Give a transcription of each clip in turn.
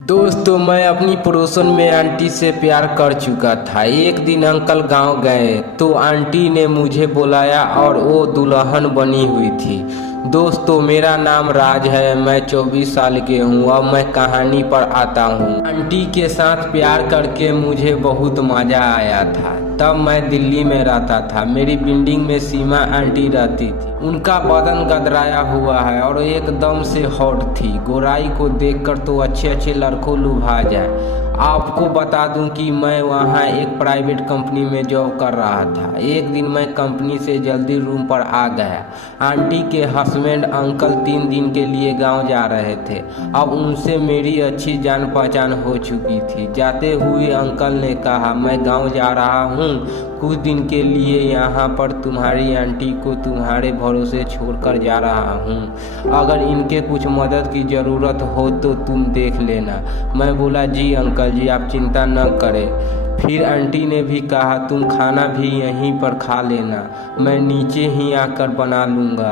दोस्तों मैं अपनी पड़ोसन में आंटी से प्यार कर चुका था। एक दिन अंकल गांव गए तो आंटी ने मुझे बुलाया और वो दुल्हन बनी हुई थी। दोस्तों मेरा नाम राज है, मैं 24 साल के हूँ। अब मैं कहानी पर आता हूँ। आंटी के साथ प्यार करके मुझे बहुत मज़ा आया था। तब मैं दिल्ली में रहता था। मेरी बिल्डिंग में सीमा आंटी रहती थी। उनका बदन गदराया हुआ है और एकदम से हॉट थी। गोराई को देखकर तो अच्छे अच्छे लड़कों लुभा जाए। आपको बता दूं कि मैं वहां एक प्राइवेट कंपनी में जॉब कर रहा था। एक दिन मैं कंपनी से जल्दी रूम पर आ गया। आंटी के हस्बैंड अंकल 3 दिन के लिए गांव जा रहे थे। अब उनसे मेरी अच्छी जान पहचान हो चुकी थी। जाते हुए अंकल ने कहा, मैं गांव जा रहा हूं, कुछ दिन के लिए यहाँ पर तुम्हारी आंटी को तुम्हारे भरोसे छोड़कर जा रहा हूँ। अगर इनके कुछ मदद की ज़रूरत हो तो तुम देख लेना। मैं बोला, जी अंकल जी, आप चिंता न करें। फिर आंटी ने भी कहा, तुम खाना भी यहीं पर खा लेना, मैं नीचे ही आकर बना लूँगा,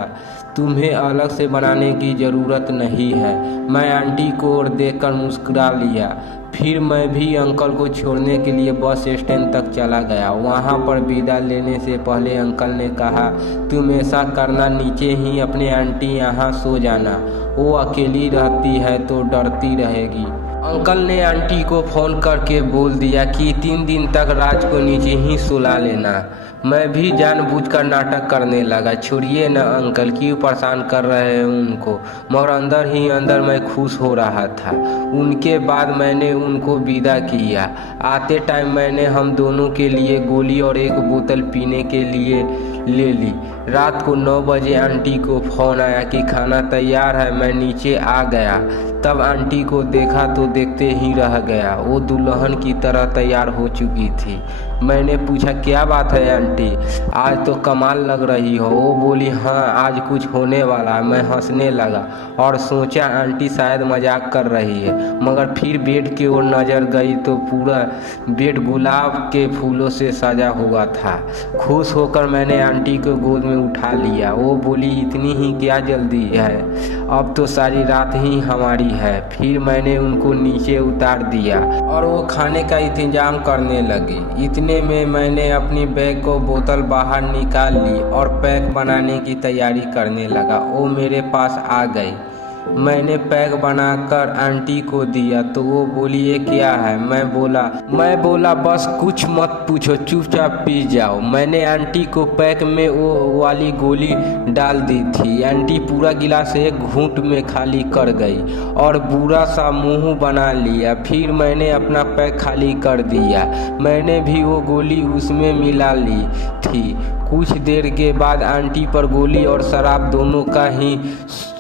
तुम्हें अलग से बनाने की ज़रूरत नहीं है। मैं आंटी को और देखकर मुस्कुरा लिया। फिर मैं भी अंकल को छोड़ने के लिए बस स्टैंड तक चला गया। वहाँ पर विदा लेने से पहले अंकल ने कहा, तुम ऐसा करना, नीचे ही अपने आंटी यहाँ सो जाना, वो अकेली रहती है तो डरती रहेगी। अंकल ने आंटी को फ़ोन करके बोल दिया कि 3 दिन तक राज को नीचे ही सुला लेना। मैं भी जानबूझकर नाटक करने लगा, छोड़िए न अंकल, क्यों परेशान कर रहे हैं उनको। मगर अंदर ही अंदर मैं खुश हो रहा था। उनके बाद मैंने उनको विदा किया। आते टाइम मैंने हम दोनों के लिए गोली और एक बोतल पीने के लिए ले ली। रात को 9 बजे आंटी को फ़ोन आया कि खाना तैयार है। मैं नीचे आ गया। तब आंटी को देखा तो देखते ही रह गया। वो दुल्हन की तरह तैयार हो चुकी थी। मैंने पूछा, क्या बात है आंटी, आज तो कमाल लग रही हो। वो बोली, हाँ आज कुछ होने वाला है। मैं हंसने लगा और सोचा आंटी शायद मजाक कर रही है। मगर फिर बेड की ओर नज़र गई तो पूरा बेड गुलाब के फूलों से सजा हुआ था। खुश होकर मैंने आंटी को गोद में उठा लिया। वो बोली, इतनी ही क्या जल्दी है, अब तो सारी रात ही हमारी है। फिर मैंने उनको नीचे उतार दिया और वो खाने का इंतजाम करने लगी। इतने में मैंने अपनी बैग को बोतल बाहर निकाल ली और पैक बनाने की तैयारी करने लगा। वो मेरे पास आ गई। मैंने पैक बनाकर आंटी को दिया तो वो बोली, ये क्या है। मैं बोला बस कुछ मत पूछो, चुपचाप पी जाओ। मैंने आंटी को पैक में वो वाली गोली डाल दी थी। आंटी पूरा गिलास एक घूंट में खाली कर गई और बुरा सा मुंह बना लिया। फिर मैंने अपना पैक खाली कर दिया। मैंने भी वो गोली उसमें मिला ली थी। कुछ देर के बाद आंटी पर गोली और शराब दोनों का ही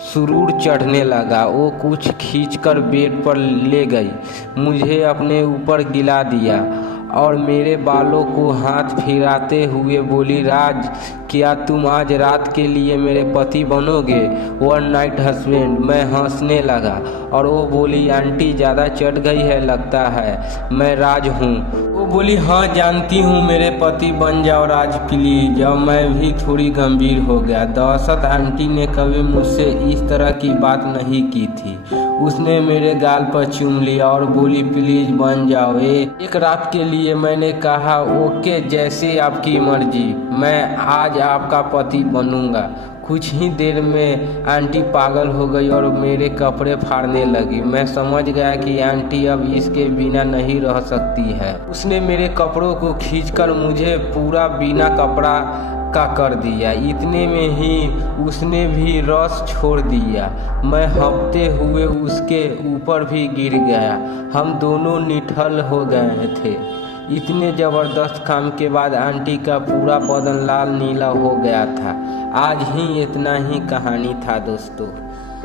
सुरूर चढ़ने लगा। वो कुछ खींचकर बेड पर ले गई, मुझे अपने ऊपर गिला दिया और मेरे बालों को हाथ फिराते हुए बोली, राज क्या तुम आज रात के लिए मेरे पति बनोगे, 1 नाइट हस्बैंड। मैं हंसने लगा और वो बोली, आंटी ज़्यादा चढ़ गई है लगता है, मैं राज हूँ। वो बोली, हाँ जानती हूँ, मेरे पति बन जाओ राज प्लीज। अब मैं भी थोड़ी गंभीर हो गया। दहशत, आंटी ने कभी मुझसे इस तरह की बात नहीं की थी। उसने मेरे गाल पर चूम लिया और बोली, प्लीज बन जाओ एक रात के लिए। मैंने कहा, ओके जैसे आपकी मर्जी, मैं आज आपका पति बनूंगा। कुछ ही देर में आंटी पागल हो गई और मेरे कपड़े फाड़ने लगी। मैं समझ गया कि आंटी अब इसके बिना नहीं रह सकती है। उसने मेरे कपड़ों को खींचकर मुझे पूरा बिना कपड़ा का कर दिया। इतने में ही उसने भी रस छोड़ दिया। मैं हंफते हुए उसके ऊपर भी गिर गया। हम दोनों निठल हो गए थे। इतने ज़बरदस्त काम के बाद आंटी का पूरा बदन लाल नीला हो गया था। आज ही इतना ही कहानी था दोस्तों।